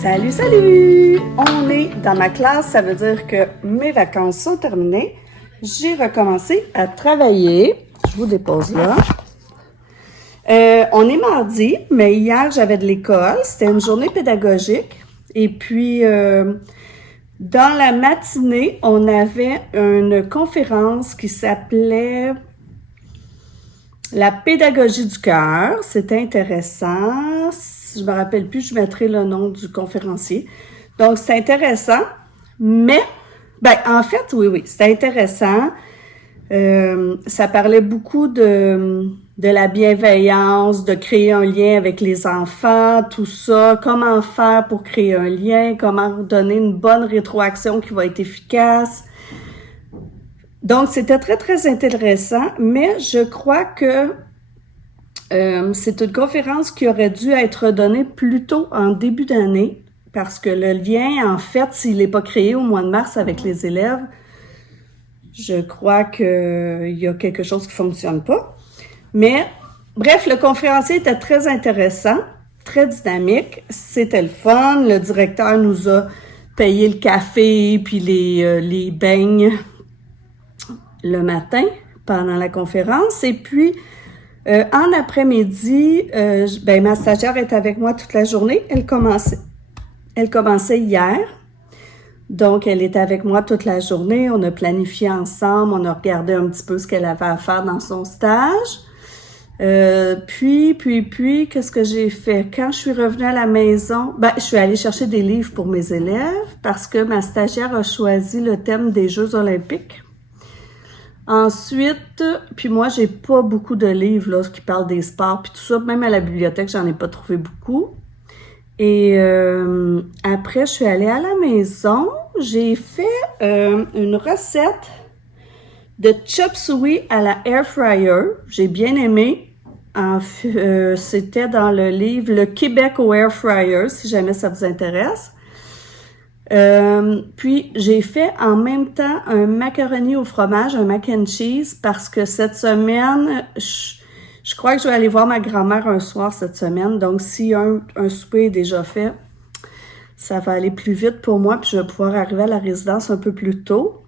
Salut, salut! On est dans ma classe, ça veut dire que mes vacances sont terminées. J'ai recommencé à travailler. Je vous dépose là. On est mardi, mais hier j'avais de l'école. C'était une journée pédagogique. Et puis, dans la matinée, on avait une conférence qui s'appelait La pédagogie du cœur. C'était intéressant. Si je me rappelle plus, je mettrai le nom du conférencier. Donc, c'est intéressant, mais, en fait, oui, c'est intéressant. Ça parlait beaucoup de la bienveillance, de créer un lien avec les enfants, tout ça, comment faire pour créer un lien, comment donner une bonne rétroaction qui va être efficace. Donc, c'était très, très intéressant, mais je crois que c'est une conférence qui aurait dû être donnée plus tôt en début d'année, parce que le lien, en fait, s'il n'est pas créé au mois de mars avec les élèves, je crois qu'il y a quelque chose qui ne fonctionne pas. Mais, bref, le conférencier était très intéressant, très dynamique, c'était le fun. Le directeur nous a payé le café puis les beignes le matin pendant la conférence. Et puis, en après-midi, ma stagiaire est avec moi toute la journée. Elle commençait hier. Donc, elle était avec moi toute la journée. On a planifié ensemble. On a regardé un petit peu ce qu'elle avait à faire dans son stage. Puis, qu'est-ce que j'ai fait? Quand je suis revenue à la maison, je suis allée chercher des livres pour mes élèves parce que ma stagiaire a choisi le thème des Jeux olympiques. Ensuite, puis moi, j'ai pas beaucoup de livres là, qui parlent des sports puis tout ça. Même à la bibliothèque, j'en ai pas trouvé beaucoup. Et après, je suis allée à la maison. J'ai fait une recette de chop suey à la air fryer. J'ai bien aimé. C'était dans le livre Le Québec au air fryer, si jamais ça vous intéresse. Puis, j'ai fait en même temps un macaroni au fromage, un mac and cheese, parce que cette semaine, je crois que je vais aller voir ma grand-mère un soir cette semaine. Donc, si un souper est déjà fait, ça va aller plus vite pour moi, puis je vais pouvoir arriver à la résidence un peu plus tôt.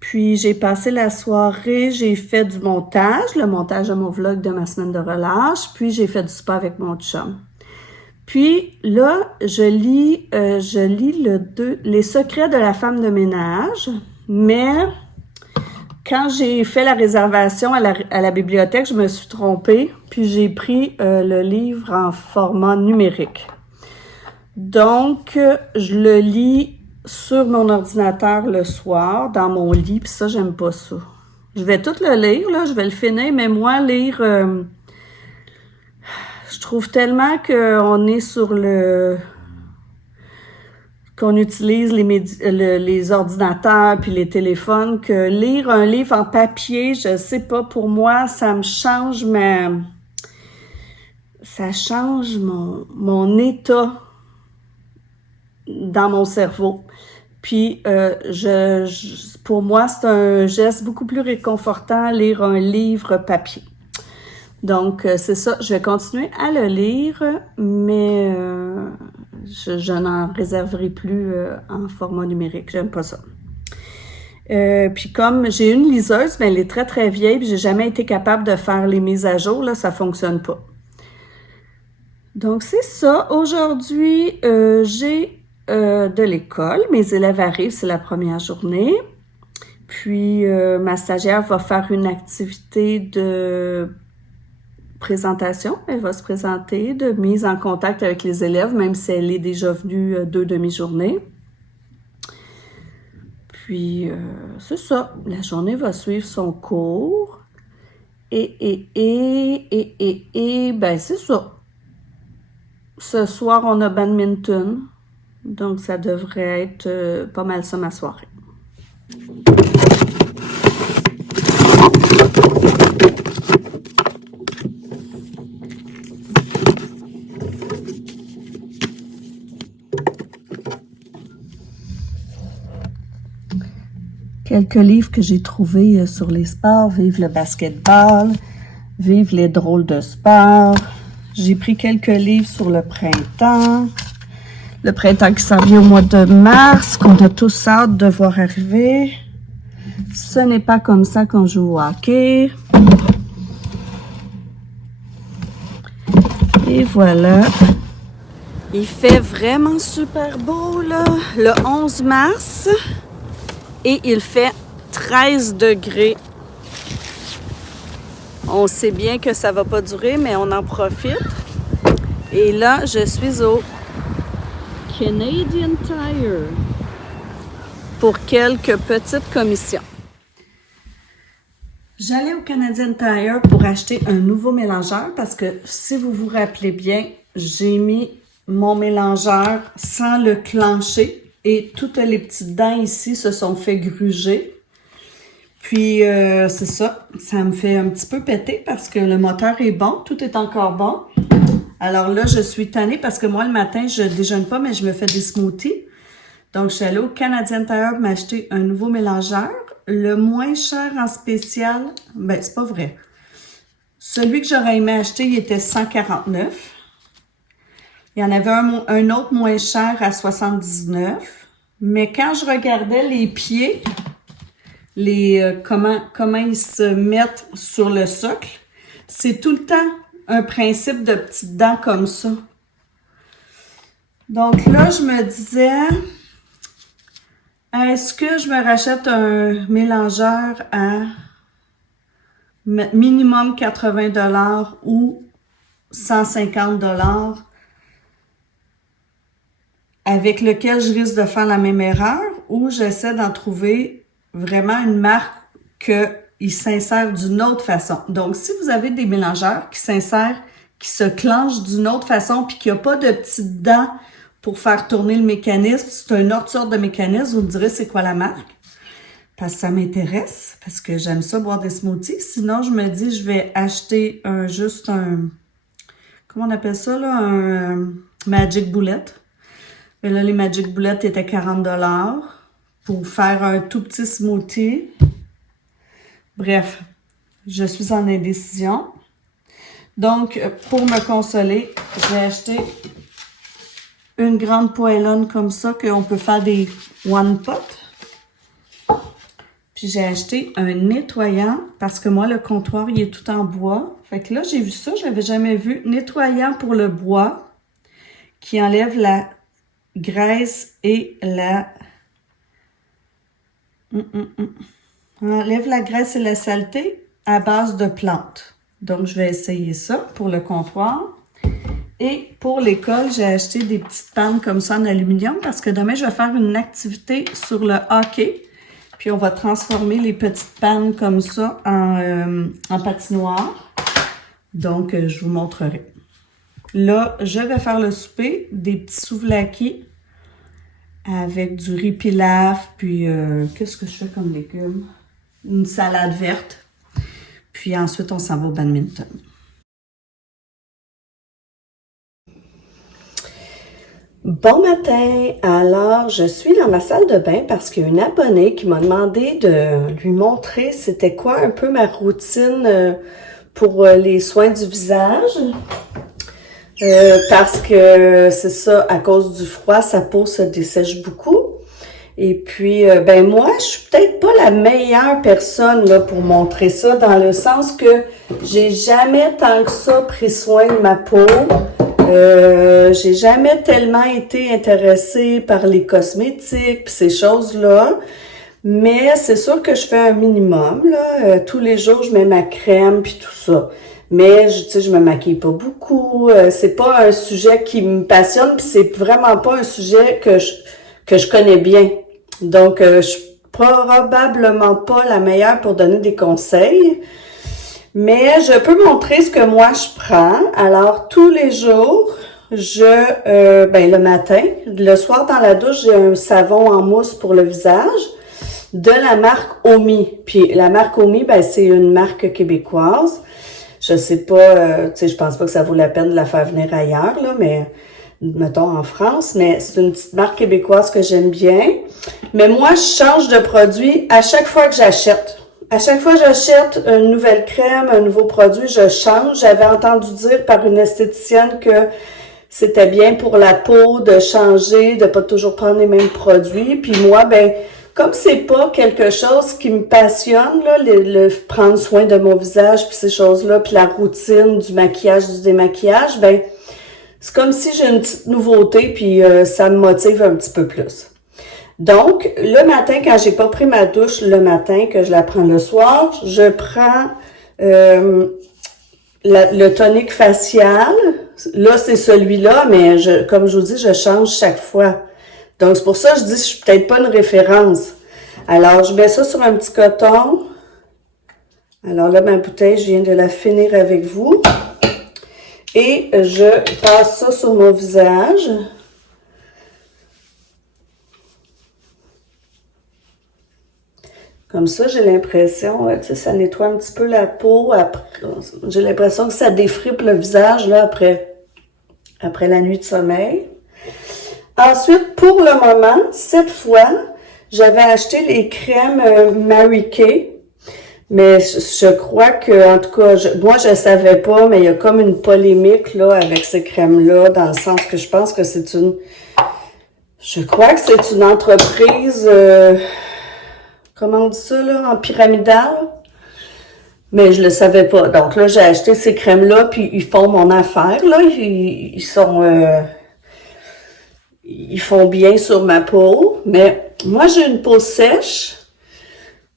Puis, j'ai passé la soirée, j'ai fait du montage, le montage de mon vlog de ma semaine de relâche, puis j'ai fait du spa avec mon chum. Puis là, je lis Les secrets de la femme de ménage, mais quand j'ai fait la réservation à la bibliothèque, je me suis trompée, puis j'ai pris le livre en format numérique. Donc, je le lis sur mon ordinateur le soir, dans mon lit, puis ça, j'aime pas ça. Je vais tout le lire, là, je vais le finir, mais moi, lire... je trouve tellement qu'on est sur qu'on utilise les ordinateurs puis les téléphones, que lire un livre en papier, je sais pas, pour moi, ça change mon état dans mon cerveau. Puis, pour moi, c'est un geste beaucoup plus réconfortant, lire un livre papier. Donc, c'est ça, je vais continuer à le lire, mais je n'en réserverai plus en format numérique. J'aime pas ça. Puis comme j'ai une liseuse, mais elle est très, très vieille, puis j'ai jamais été capable de faire les mises à jour, là, ça fonctionne pas. Donc, c'est ça. Aujourd'hui, j'ai de l'école. Mes élèves arrivent, c'est la première journée. Puis, ma stagiaire va faire une activité de présentation. Elle va se présenter, de mise en contact avec les élèves, même si elle est déjà venue 2 demi-journées. Puis, c'est ça. La journée va suivre son cours. Et c'est ça. Ce soir, on a badminton. Donc, ça devrait être pas mal ça ma soirée. Quelques livres que j'ai trouvés sur les sports. Vive le basketball, vive les drôles de sport. J'ai pris quelques livres sur le printemps. Le printemps qui s'en vient au mois de mars, qu'on a tous hâte de voir arriver. Ce n'est pas comme ça qu'on joue au hockey. Et voilà. Il fait vraiment super beau, là, le 11 mars. Et il fait 13 degrés. On sait bien que ça va pas durer, mais on en profite. Et là, je suis au Canadian Tire pour quelques petites commissions. J'allais au Canadian Tire pour acheter un nouveau mélangeur parce que si vous vous rappelez bien, j'ai mis mon mélangeur sans le clencher et toutes les petites dents ici se sont fait gruger. Puis c'est ça, ça me fait un petit peu péter parce que le moteur est bon, tout est encore bon. Alors là, je suis tannée parce que moi, le matin, je déjeune pas, mais je me fais des smoothies. Donc, je suis allée au Canadian Tire m'acheter un nouveau mélangeur. Le moins cher en spécial, ben c'est pas vrai. Celui que j'aurais aimé acheter, il était 149. Il y en avait un autre moins cher à 79. Mais quand je regardais les pieds, comment ils se mettent sur le socle, c'est tout le temps un principe de petites dents comme ça. Donc là, je me disais, est-ce que je me rachète un mélangeur à minimum 80 $ ou 150 $ avec lequel je risque de faire la même erreur, ou j'essaie d'en trouver vraiment une marque qu'il s'insère d'une autre façon. Donc, si vous avez des mélangeurs qui s'insèrent, qui se clenchent d'une autre façon, puis qu'il n'y a pas de petites dents pour faire tourner le mécanisme, c'est une autre sorte de mécanisme, vous me direz c'est quoi la marque? Parce que ça m'intéresse, parce que j'aime ça boire des smoothies. Sinon, je me dis, je vais acheter juste un, comment on appelle ça, là, un Magic Bullet. Mais là, les Magic Bullet étaient 40 $ pour faire un tout petit smoothie. Bref, je suis en indécision. Donc, pour me consoler, j'ai acheté une grande poêlonne comme ça qu'on peut faire des one pot. Puis j'ai acheté un nettoyant parce que moi, le comptoir, il est tout en bois. Fait que là, j'ai vu ça, je n'avais jamais vu. Nettoyant pour le bois qui enlève la graisse et la... enlève la graisse et la saleté à base de plantes. Donc, je vais essayer ça pour le comptoir. Et pour l'école, j'ai acheté des petites pannes comme ça en aluminium parce que demain, je vais faire une activité sur le hockey. Puis, on va transformer les petites pannes comme ça en patinoire. Donc, je vous montrerai. Là, je vais faire le souper, des petits souvlaki avec du riz pilaf, puis qu'est-ce que je fais comme légumes? Une salade verte. Puis ensuite, on s'en va au badminton. Bon matin! Alors, je suis dans ma salle de bain parce qu'il y a une abonnée qui m'a demandé de lui montrer c'était quoi un peu ma routine pour les soins du visage. Parce que c'est ça, à cause du froid, sa peau se dessèche beaucoup. Et puis, ben moi, je suis peut-être pas la meilleure personne là pour montrer ça, dans le sens que j'ai jamais tant que ça pris soin de ma peau. J'ai jamais tellement été intéressée par les cosmétiques pis ces choses-là. Mais c'est sûr que je fais un minimum, là. Tous les jours, je mets ma crème puis tout ça. Mais, tu sais, je me maquille pas beaucoup. C'est pas un sujet qui me passionne puis c'est vraiment pas un sujet que je connais bien. Donc, je suis probablement pas la meilleure pour donner des conseils. Mais je peux montrer ce que moi je prends. Alors, tous les jours, le matin, le soir dans la douche, j'ai un savon en mousse pour le visage de la marque Omi. Puis la marque Omi, ben c'est une marque québécoise. Je sais pas, tu sais, je pense pas que ça vaut la peine de la faire venir ailleurs, là, mais mettons en France, mais c'est une petite marque québécoise que j'aime bien. Mais moi, je change de produit à chaque fois que j'achète. À chaque fois que j'achète une nouvelle crème, un nouveau produit, je change. J'avais entendu dire par une esthéticienne que c'était bien pour la peau de changer, de pas toujours prendre les mêmes produits. Puis moi, ben, comme c'est pas quelque chose qui me passionne, là, le prendre soin de mon visage, puis ces choses-là, puis la routine du maquillage, du démaquillage, ben, c'est comme si j'ai une petite nouveauté, puis ça me motive un petit peu plus. Donc, le matin, quand j'ai pas pris ma douche le matin, que je la prends le soir, je prends le tonique facial. Là, c'est celui-là, mais comme je vous dis, je change chaque fois. Donc, c'est pour ça que je dis que je suis peut-être pas une référence. Alors, je mets ça sur un petit coton. Alors là, ma bouteille, je viens de la finir avec vous. Et je passe ça sur mon visage. Comme ça, j'ai l'impression, tu sais, ça nettoie un petit peu la peau. J'ai l'impression que ça défripe le visage là après la nuit de sommeil. Ensuite, pour le moment, cette fois, j'avais acheté les crèmes Mary Kay. Mais je crois que, en tout cas, moi, je savais pas, mais il y a comme une polémique là avec ces crèmes-là, dans le sens que je pense que je crois que c'est une entreprise, comment on dit ça, là, en pyramidale? Mais je le savais pas. Donc là, j'ai acheté ces crèmes-là, puis ils font mon affaire, là. Ils font bien sur ma peau. Mais moi, j'ai une peau sèche,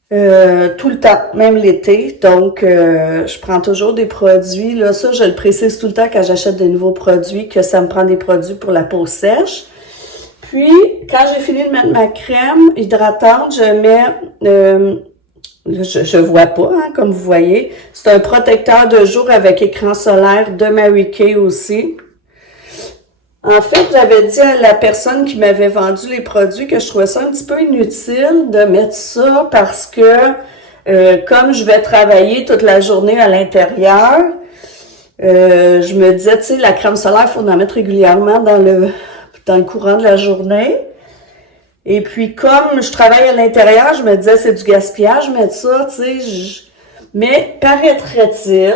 tout le temps, même l'été. Donc, je prends toujours des produits. Là, ça, je le précise tout le temps quand j'achète de nouveaux produits, que ça me prend des produits pour la peau sèche. Puis, quand j'ai fini de mettre ma crème hydratante, je mets, je vois pas, hein, comme vous voyez, c'est un protecteur de jour avec écran solaire de Mary Kay aussi. En fait, j'avais dit à la personne qui m'avait vendu les produits que je trouvais ça un petit peu inutile de mettre ça parce que, comme je vais travailler toute la journée à l'intérieur, je me disais, tu sais, la crème solaire, il faut en mettre régulièrement dans le courant de la journée. Et puis, comme je travaille à l'intérieur, je me disais, c'est du gaspillage, mettre ça, tu sais. Mais paraîtrait-il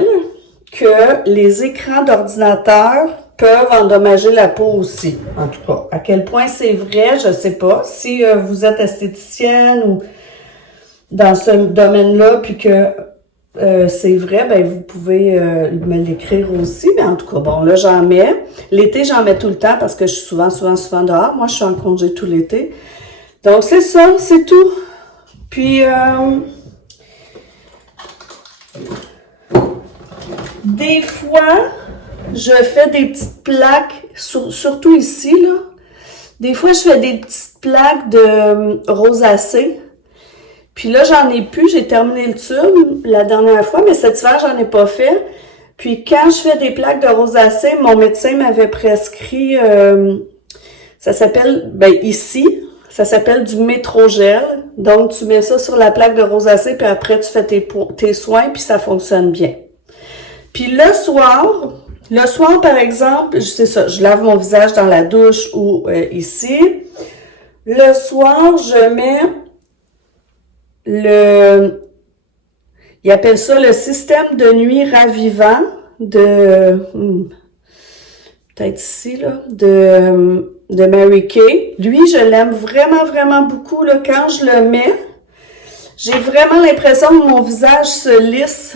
que les écrans d'ordinateur peuvent endommager la peau aussi. En tout cas, à quel point c'est vrai, je sais pas. Si vous êtes esthéticienne ou dans ce domaine-là, puis que c'est vrai, ben vous pouvez me l'écrire aussi. Mais en tout cas, bon, là, j'en mets. L'été, j'en mets tout le temps parce que je suis souvent dehors. Moi, je suis en congé tout l'été. Donc, c'est ça, c'est tout. Puis, des fois, je fais des petites plaques, surtout ici, là. Des fois, je fais des petites plaques de rosacée. Puis là, j'en ai plus. J'ai terminé le tube la dernière fois, mais cet hiver, j'en ai pas fait. Puis quand je fais des plaques de rosacée, mon médecin m'avait prescrit, ça s'appelle, ici, ça s'appelle du métrogel. Donc, tu mets ça sur la plaque de rosacée, puis après, tu fais tes soins, puis ça fonctionne bien. Puis le soir, par exemple, c'est ça, je lave mon visage dans la douche ou ici. Le soir, je mets ils appellent ça le système de nuit ravivant peut-être ici, là, de Mary Kay. Lui, je l'aime vraiment, vraiment beaucoup, là. Quand je le mets, j'ai vraiment l'impression que mon visage se lisse.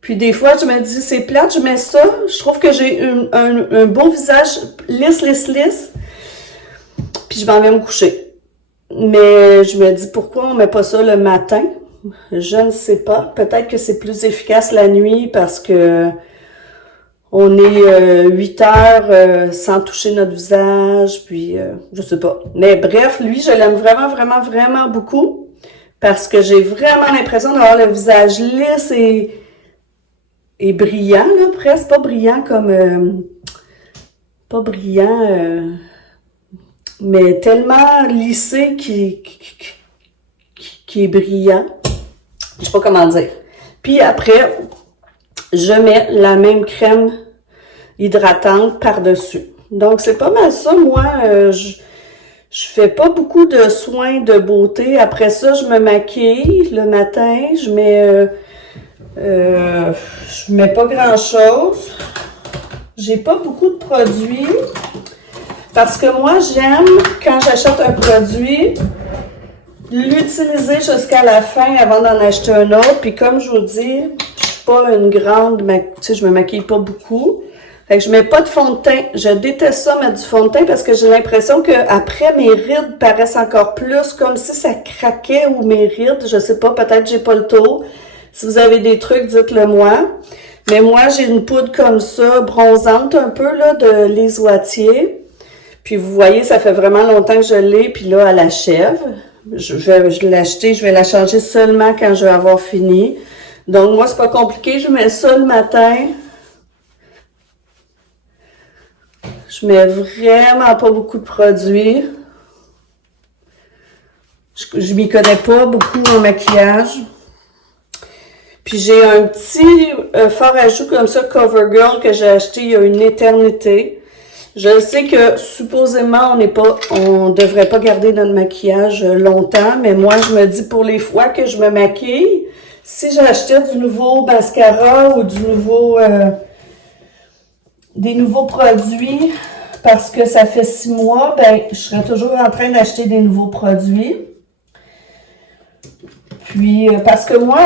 Puis des fois, je me dis, c'est plate, je mets ça. Je trouve que j'ai un beau visage lisse. Puis je m'en vais me coucher. Mais je me dis, pourquoi on met pas ça le matin? Je ne sais pas. Peut-être que c'est plus efficace la nuit parce que on est 8 heures sans toucher notre visage, puis je sais pas. Mais bref, lui, je l'aime vraiment, vraiment, vraiment beaucoup parce que j'ai vraiment l'impression d'avoir le visage lisse et brillant, là, presque. Pas brillant comme... pas brillant... mais tellement lissé qui est brillant. Je sais pas comment dire. Puis après, je mets la même crème hydratante par-dessus. Donc, c'est pas mal ça. Moi, je fais pas beaucoup de soins de beauté. Après ça, je me maquille le matin. Je mets pas grand-chose. J'ai pas beaucoup de produits parce que moi, j'aime, quand j'achète un produit, l'utiliser jusqu'à la fin avant d'en acheter un autre. Puis comme je vous dis, je suis pas une grande, tu sais, je me maquille pas beaucoup. Fait que je mets pas de fond de teint. Je déteste ça, mettre du fond de teint, parce que j'ai l'impression que après mes rides paraissent encore plus, comme si ça craquait, ou mes rides, je sais pas, peut-être j'ai pas le tour. Si vous avez des trucs, dites-le moi. Mais moi, j'ai une poudre comme ça, bronzante un peu, là, de Lise Wattier. Puis vous voyez, ça fait vraiment longtemps que je l'ai, puis là, elle achève. Je vais l'acheter, je vais la changer seulement quand je vais avoir fini. Donc moi, c'est pas compliqué, je mets ça le matin. Je mets vraiment pas beaucoup de produits. Je m'y connais pas beaucoup en maquillage. Puis j'ai un petit fard à joues comme ça, CoverGirl, que j'ai acheté il y a une éternité. Je sais que supposément on devrait pas garder notre maquillage longtemps, mais moi je me dis pour les fois que je me maquille, si j'achetais du nouveau mascara ou des nouveaux produits, parce que ça fait 6 mois, ben je serais toujours en train d'acheter des nouveaux produits. Puis parce que moi,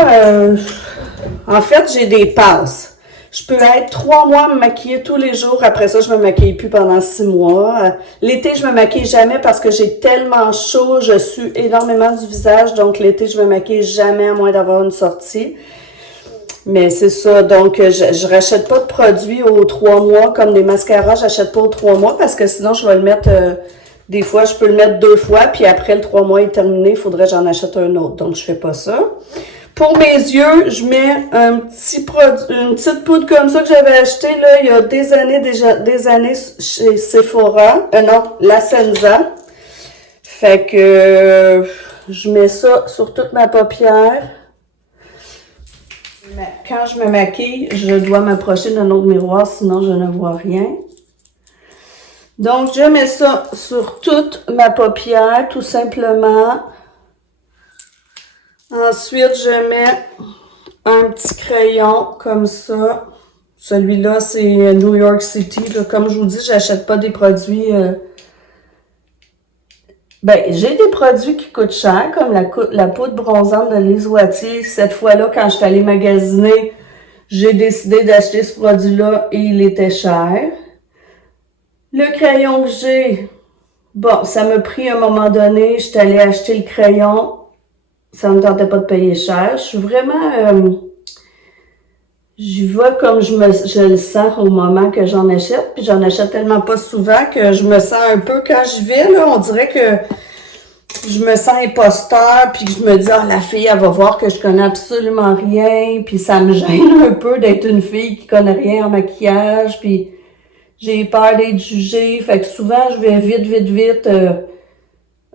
en fait, j'ai des passes. Je peux être 3 mois à me maquiller tous les jours. Après ça, je me maquille plus pendant 6 mois. L'été, je me maquille jamais parce que j'ai tellement chaud. Je sue énormément du visage. Donc, l'été, je me maquille jamais à moins d'avoir une sortie. Mais c'est ça. Donc, je rachète pas de produits aux 3 mois. Comme des mascaras, j'achète pas aux 3 mois parce que sinon, je vais le mettre... des fois, je peux le mettre 2 fois. Puis après, le 3 mois est terminé. Il faudrait que j'en achète un autre. Donc, je fais pas ça. Pour mes yeux, je mets une petite poudre comme ça que j'avais acheté là il y a des années chez Sephora. Non, la Senza. Fait que je mets ça sur toute ma paupière. Quand je me maquille, je dois m'approcher d'un autre miroir, sinon je ne vois rien. Donc, je mets ça sur toute ma paupière, tout simplement. Ensuite, je mets un petit crayon comme ça. Celui-là, c'est New York City. Là. Comme je vous dis, j'achète pas des produits... j'ai des produits qui coûtent cher, comme la poudre bronzante de Lise Wattier. Cette fois-là, quand je suis allée magasiner, j'ai décidé d'acheter ce produit-là et il était cher. Le crayon que j'ai, bon, ça m'a pris un moment donné. Je suis allée acheter le crayon. Ça me tentait pas de payer cher. Je suis vraiment... j'y vais comme je le sens au moment que j'en achète. Puis j'en achète tellement pas souvent que je me sens un peu... Quand j'y vais, là, on dirait que je me sens imposteur. Puis je me dis, la fille, elle va voir que je connais absolument rien. Puis ça me gêne un peu d'être une fille qui connaît rien en maquillage. Puis j'ai peur d'être jugée. Fait que souvent, je vais vite.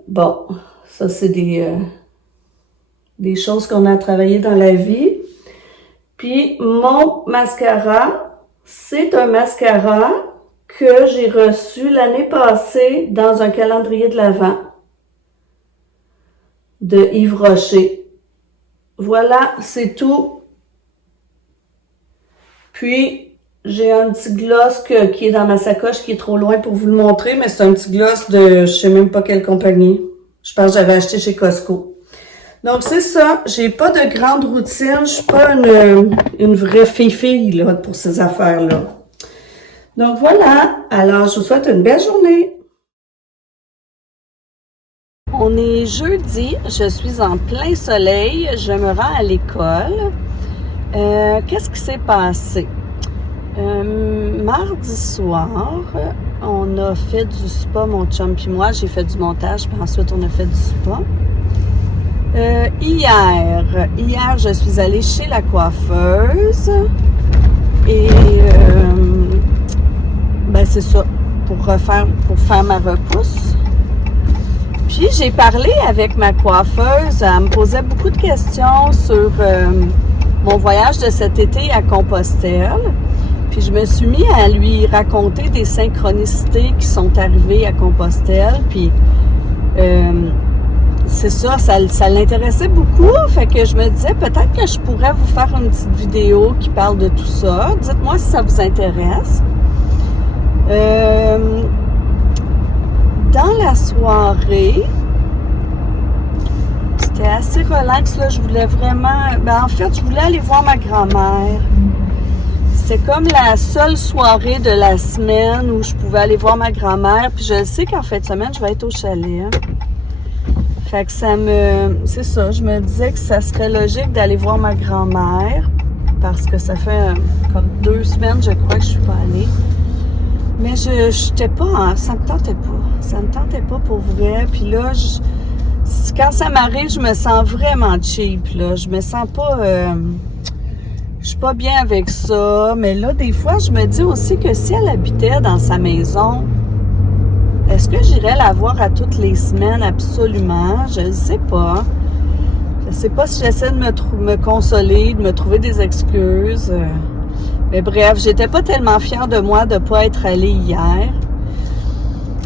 Bon, ça c'est des choses qu'on a travaillé dans la vie. Puis, mon mascara, c'est un mascara que j'ai reçu l'année passée dans un calendrier de l'Avent de Yves Rocher. Voilà, c'est tout. Puis, j'ai un petit gloss qui est dans ma sacoche, qui est trop loin pour vous le montrer, mais c'est un petit gloss de je sais même pas quelle compagnie. Je pense que j'avais acheté chez Costco. Donc, c'est ça. J'ai pas de grande routine. Je suis pas une vraie fille là, pour ces affaires-là. Donc, voilà. Alors, je vous souhaite une belle journée. On est jeudi. Je suis en plein soleil. Je me rends à l'école. Qu'est-ce qui s'est passé? Mardi soir, on a fait du spa, mon chum puis moi. J'ai fait du montage, puis ensuite, on a fait du spa. Hier, je suis allée chez la coiffeuse et c'est ça, pour faire ma repousse. Puis j'ai parlé avec ma coiffeuse, elle me posait beaucoup de questions sur mon voyage de cet été à Compostelle. Puis je me suis mis à lui raconter des synchronicités qui sont arrivées à Compostelle. Puis c'est ça l'intéressait beaucoup. Fait que je me disais, peut-être que je pourrais vous faire une petite vidéo qui parle de tout ça. Dites-moi si ça vous intéresse. Dans la soirée, c'était assez relax, là. Je voulais vraiment... en fait, je voulais aller voir ma grand-mère. C'était comme la seule soirée de la semaine où je pouvais aller voir ma grand-mère. Puis je sais qu'en fin de semaine, je vais être au chalet. Hein. Fait que c'est ça, je me disais que ça serait logique d'aller voir ma grand-mère. Parce que ça fait comme 2 semaines, je crois, que je suis pas allée. Mais j'étais pas... ça me tentait pas. Ça me tentait pas pour vrai. Puis là, quand ça m'arrive, je me sens vraiment cheap, là. Je me sens pas... je suis pas bien avec ça. Mais là, des fois, je me dis aussi que si elle habitait dans sa maison, est-ce que j'irais la voir à toutes les semaines? Absolument. Je ne sais pas. Je sais pas si j'essaie de me consoler, de me trouver des excuses. Mais bref, j'étais pas tellement fière de moi de pas être allée hier.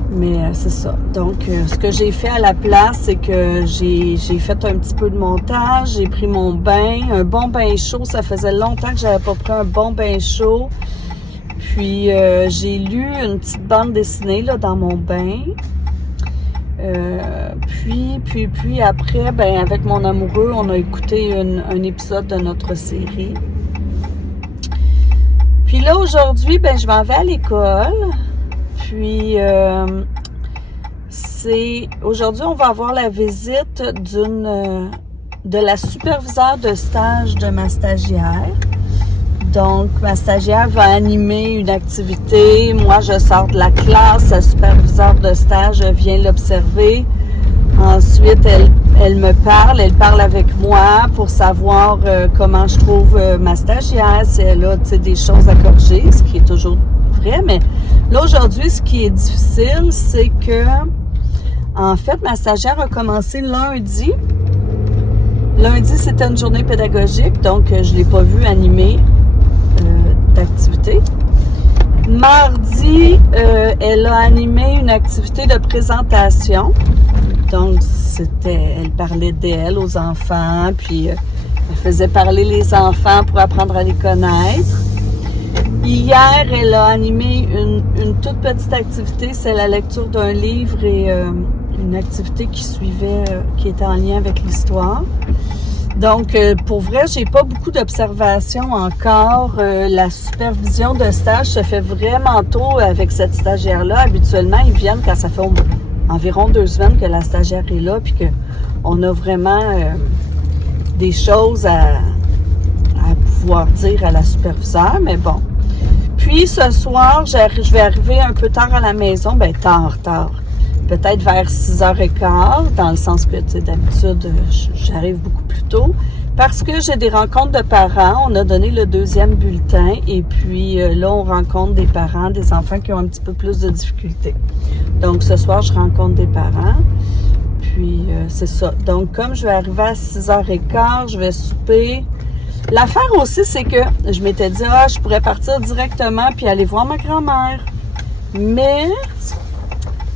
Mais c'est ça. Donc, ce que j'ai fait à la place, c'est que j'ai fait un petit peu de montage. J'ai pris mon bain, un bon bain chaud. Ça faisait longtemps que j'avais pas pris un bon bain chaud. Puis, j'ai lu une petite bande dessinée là dans mon bain. Puis après, avec mon amoureux, on a écouté un épisode de notre série. Puis là, aujourd'hui, je m'en vais à l'école. Puis, aujourd'hui, on va avoir la visite de la superviseure de stage de ma stagiaire. Donc, ma stagiaire va animer une activité. Moi, je sors de la classe. La superviseure de stage vient l'observer. Ensuite, elle me parle. Elle parle avec moi pour savoir comment je trouve ma stagiaire, si elle a des choses à corriger, ce qui est toujours vrai. Mais là, aujourd'hui, ce qui est difficile, c'est que, en fait, ma stagiaire a commencé lundi. Lundi, c'était une journée pédagogique, donc je ne l'ai pas vue animer d'activité. Mardi, elle a animé une activité de présentation. Donc, elle parlait d'elle aux enfants, puis elle faisait parler les enfants pour apprendre à les connaître. Hier, elle a animé une toute petite activité, c'est la lecture d'un livre et une activité qui était en lien avec l'histoire. Donc, pour vrai, j'ai pas beaucoup d'observations encore. La supervision de stage se fait vraiment tôt avec cette stagiaire-là. Habituellement, ils viennent quand ça fait environ 2 semaines que la stagiaire est là, puis qu'on a vraiment des choses à pouvoir dire à la superviseure, mais bon. Puis, ce soir, je vais arriver un peu tard à la maison, tard. Peut-être vers 6h15, dans le sens que, d'habitude, j'arrive beaucoup plus tôt. Parce que j'ai des rencontres de parents. On a donné le 2e bulletin. Et puis, là, on rencontre des parents, des enfants qui ont un petit peu plus de difficultés. Donc, ce soir, je rencontre des parents. Puis, c'est ça. Donc, comme je vais arriver à 6h15, je vais souper. L'affaire aussi, c'est que je m'étais dit, je pourrais partir directement puis aller voir ma grand-mère. Mais...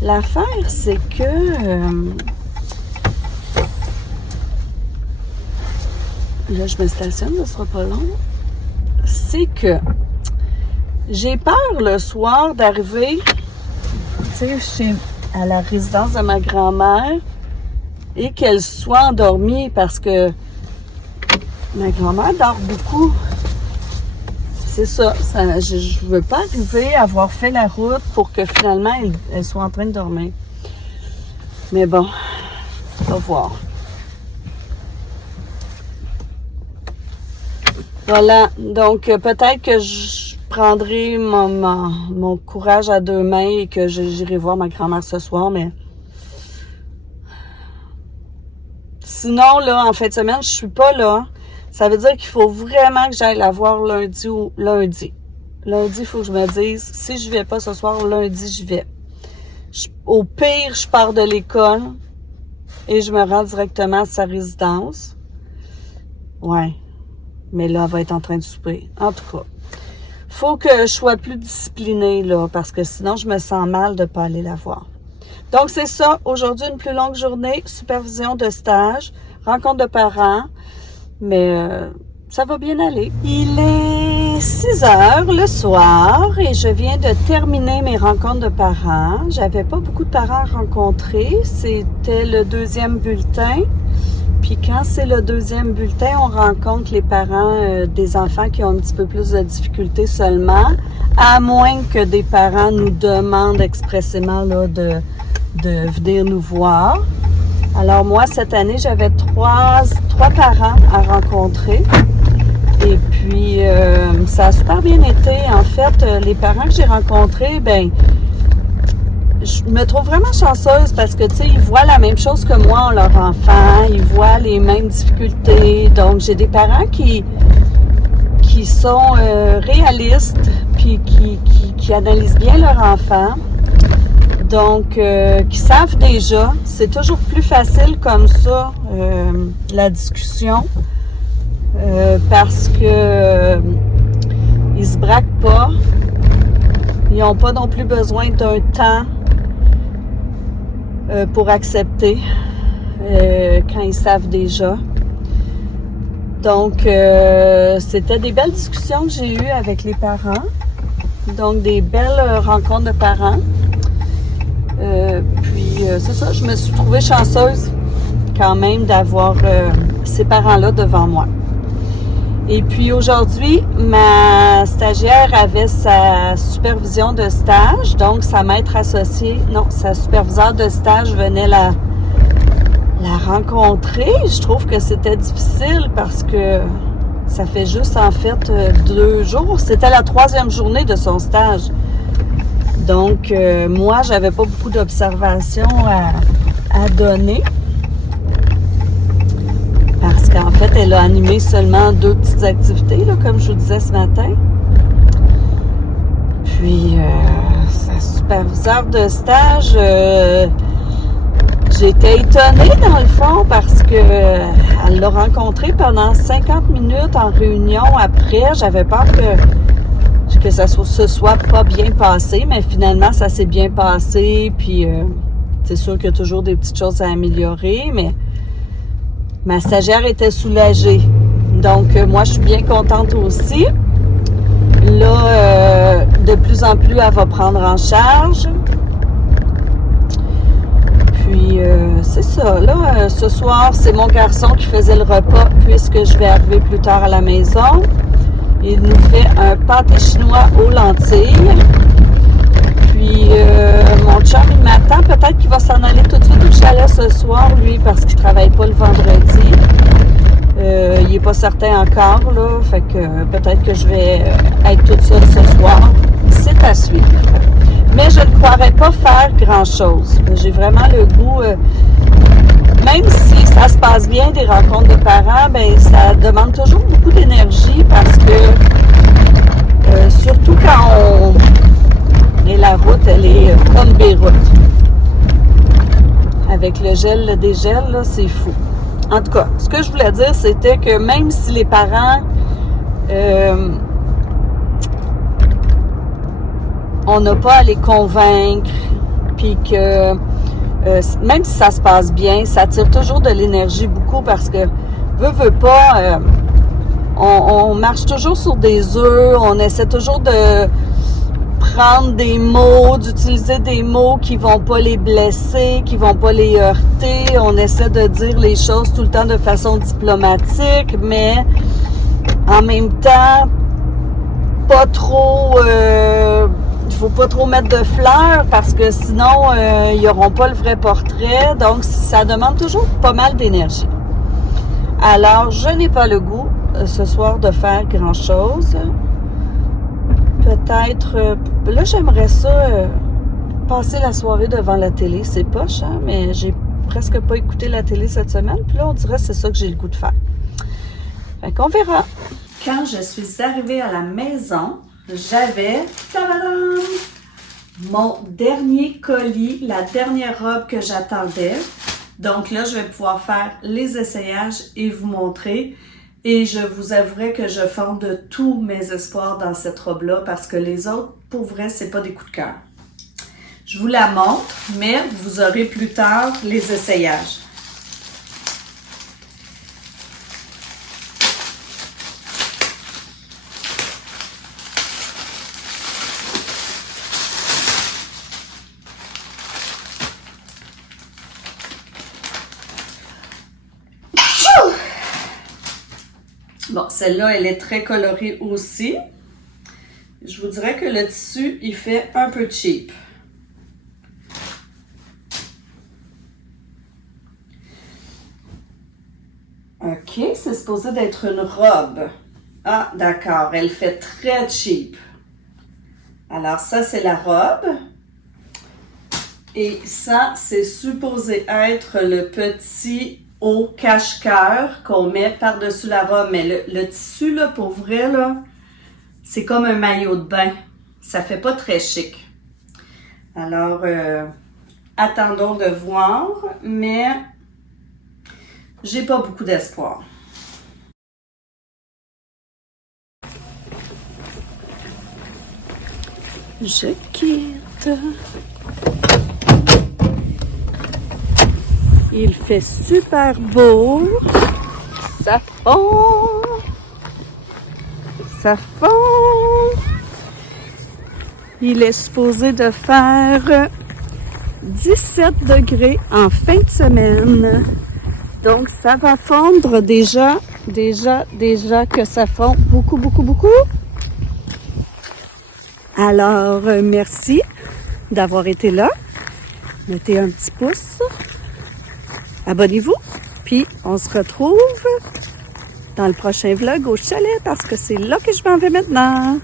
l'affaire, c'est que... là, je me stationne, ce sera pas long. C'est que j'ai peur le soir d'arriver, à la résidence de ma grand-mère et qu'elle soit endormie parce que ma grand-mère dort beaucoup. C'est ça, je veux pas arriver à avoir fait la route pour que finalement elle soit en train de dormir. Mais bon, on va voir. Voilà, donc peut-être que je prendrai mon courage à 2 mains et que j'irai voir ma grand-mère ce soir, mais sinon, là, en fin de semaine, je suis pas là. Ça veut dire qu'il faut vraiment que j'aille la voir lundi ou lundi. Lundi, il faut que je me dise, si je vais pas ce soir, lundi, je vais. Au pire, je pars de l'école et je me rends directement à sa résidence. Ouais. Mais là, elle va être en train de souper. En tout cas, faut que je sois plus disciplinée, là, parce que sinon, je me sens mal de pas aller la voir. Donc, c'est ça. Aujourd'hui, une plus longue journée, supervision de stage, rencontre de parents. Mais ça va bien aller. Il est 6 16h le soir et je viens de terminer mes rencontres de parents. J'avais pas beaucoup de parents à rencontrer. C'était le deuxième bulletin. Puis quand c'est le deuxième bulletin, on rencontre les parents des enfants qui ont un petit peu plus de difficultés seulement, à moins que des parents nous demandent expressément là, de venir nous voir. Alors moi, cette année, j'avais trois parents à rencontrer. Et puis, ça a super bien été. En fait, les parents que j'ai rencontrés, ben, je me trouve vraiment chanceuse parce que, tu sais, ils voient la même chose que moi en leur enfant. Ils voient les mêmes difficultés. Donc, j'ai des parents qui sont réalistes puis qui analysent bien leur enfant. Donc, qui savent déjà. C'est toujours plus facile comme ça, la discussion. Parce que ils se braquent pas. Ils n'ont pas non plus besoin d'un temps pour accepter quand ils savent déjà. Donc, c'était des belles discussions que j'ai eues avec les parents. Donc, des belles rencontres de parents. Puis, c'est ça, je me suis trouvée chanceuse quand même d'avoir ces parents-là devant moi. Et puis aujourd'hui, ma stagiaire avait sa supervision de stage, donc sa maître associée, non, sa superviseure de stage venait la rencontrer. Je trouve que c'était difficile parce que ça fait juste en fait 2 jours. C'était la 3e journée de son stage. Donc, moi, j'avais pas beaucoup d'observations à donner. Parce qu'en fait, elle a animé seulement 2 petites activités, là, comme je vous disais ce matin. Puis, sa superviseure de stage, j'étais étonnée dans le fond parce que elle l'a rencontrée pendant 50 minutes en réunion après. J'avais peur que ça se soit pas bien passé, mais finalement, ça s'est bien passé. Puis, c'est sûr qu'il y a toujours des petites choses à améliorer, mais ma stagiaire était soulagée. Donc, moi, je suis bien contente aussi. Là, de plus en plus, elle va prendre en charge. Puis, c'est ça. Là, ce soir, c'est mon garçon qui faisait le repas puisque je vais arriver plus tard à la maison. Il nous fait un pâté chinois aux lentilles. Puis, mon chum, il m'attend. Peut-être qu'il va s'en aller tout de suite au chalet ce soir, lui, parce qu'il travaille pas le vendredi. Il n'est pas certain encore, là. Fait que peut-être que je vais être toute seule ce soir. C'est à suivre. Mais je ne croirais pas faire grand-chose. J'ai vraiment le goût... même si ça se passe bien, des rencontres de parents, ben ça demande toujours beaucoup d'énergie parce que... surtout quand et la route, elle est comme Beyrouth. Avec le gel, le dégel, là, c'est fou. En tout cas, ce que je voulais dire, c'était que même si les parents, on n'a pas à les convaincre, puis que même si ça se passe bien, ça tire toujours de l'énergie beaucoup parce que, veut pas, on marche toujours sur des œufs, on essaie toujours de prendre des mots, d'utiliser des mots qui vont pas les blesser, qui vont pas les heurter. On essaie de dire les choses tout le temps de façon diplomatique, mais en même temps, pas trop... il faut pas trop mettre de fleurs parce que sinon, ils n'auront pas le vrai portrait. Donc, ça demande toujours pas mal d'énergie. Alors, je n'ai pas le goût ce soir de faire grand-chose. Peut-être, là j'aimerais ça passer la soirée devant la télé, c'est poche, hein, mais j'ai presque pas écouté la télé cette semaine, puis là on dirait que c'est ça que j'ai le goût de faire. Fait qu'on verra. Quand je suis arrivée à la maison, j'avais, tadadam, mon dernier colis, la dernière robe que j'attendais. Donc là, je vais pouvoir faire les essayages et vous montrer. Et je vous avouerai que je fonde tous mes espoirs dans cette robe-là parce que les autres, pour vrai, c'est pas des coups de cœur. Je vous la montre, mais vous aurez plus tard les essayages. Bon, celle-là, elle est très colorée aussi. Je vous dirais que le tissu, il fait un peu cheap. OK, c'est supposé d'être une robe. Ah, d'accord, elle fait très cheap. Alors ça, c'est la robe. Et ça, c'est supposé être le petit haut cache-cœur qu'on met par-dessus la robe. Mais le tissu, là, pour vrai, là, c'est comme un maillot de bain. Ça fait pas très chic. Alors, attendons de voir, mais j'ai pas beaucoup d'espoir. Je quitte. Il fait super beau. Ça fond. Ça fond. Il est supposé de faire 17 degrés en fin de semaine. Donc, ça va fondre déjà que ça fond beaucoup, beaucoup, beaucoup. Alors, merci d'avoir été là. Mettez un petit pouce. Abonnez-vous. Puis, on se retrouve dans le prochain vlog au chalet parce que c'est là que je m'en vais maintenant.